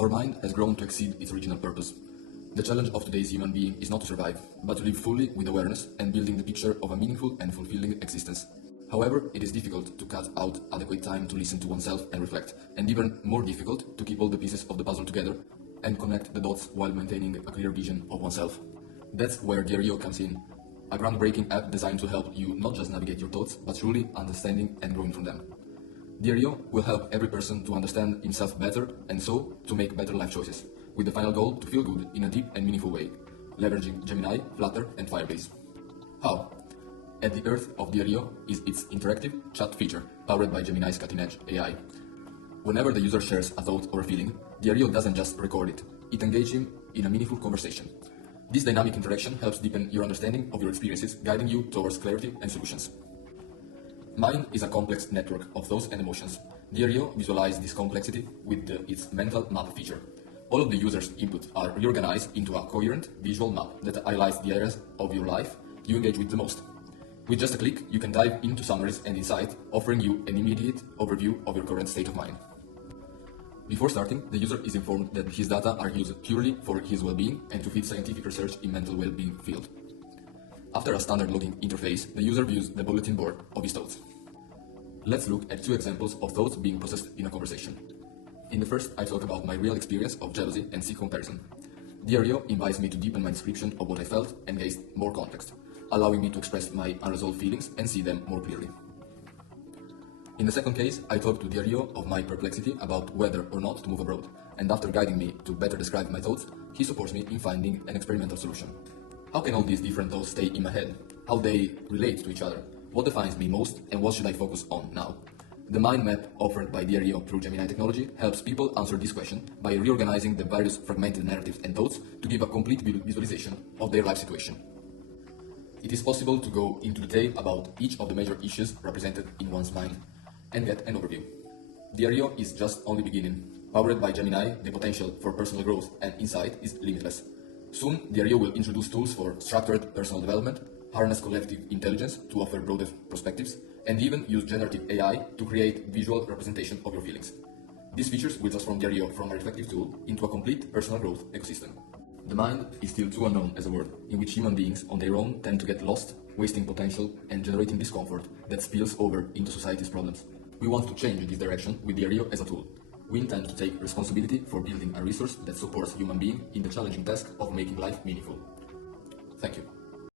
Our mind has grown to exceed its original purpose. The challenge of today's human being is not to survive, but to live fully with awareness and building the picture of a meaningful and fulfilling existence. However, it is difficult to cut out adequate time to listen to oneself and reflect, and even more difficult to keep all the pieces of the puzzle together and connect the dots while maintaining a clear vision of oneself. That's where Diario comes in, a groundbreaking app designed to help you not just navigate your thoughts, but truly understanding and growing from them. Diario will help every person to understand himself better and so to make better life choices, with the final goal to feel good in a deep and meaningful way, leveraging Gemini, Flutter, and Firebase. How? At the heart of Diario is its interactive chat feature, powered by Gemini's cutting-edge AI. Whenever the user shares a thought or a feeling, Diario doesn't just record it, it engages him in a meaningful conversation. This dynamic interaction helps deepen your understanding of your experiences, guiding you towards clarity and solutions. Mind is a complex network of thoughts and emotions. Diario visualizes this complexity with its mental map feature. All of the user's input are reorganized into a coherent visual map that highlights the areas of your life you engage with the most. With just a click, you can dive into summaries and insight, offering you an immediate overview of your current state of mind. Before starting, the user is informed that his data are used purely for his well-being and to feed scientific research in mental well-being field. After a standard login interface, the user views the bulletin board of his thoughts. Let's look at two examples of thoughts being processed in a conversation. In the first, I talk about my real experience of jealousy and seek comparison. Diario invites me to deepen my description of what I felt and gain more context, allowing me to express my unresolved feelings and see them more clearly. In the second case, I talk to Diario of my perplexity about whether or not to move abroad, and after guiding me to better describe my thoughts, he supports me in finding an experimental solution. How can all these different thoughts stay in my head? How they relate to each other? What defines me most, and what should I focus on now? The mind map offered by Diario through Gemini technology helps people answer this question by reorganizing the various fragmented narratives and thoughts to give a complete visualization of their life situation. It is possible to go into detail about each of the major issues represented in one's mind and get an overview. Diario is just only beginning. Powered by Gemini, the potential for personal growth and insight is limitless. Soon, Diario will introduce tools for structured personal development, harness collective intelligence to offer broader perspectives, and even use generative AI to create visual representation of your feelings. These features will transform Diario from a reflective tool into a complete personal growth ecosystem. The mind is still too unknown as a word, in which human beings on their own tend to get lost, wasting potential and generating discomfort that spills over into society's problems. We want to change this direction with Diario as a tool. We intend to take responsibility for building a resource that supports human beings in the challenging task of making life meaningful. Thank you.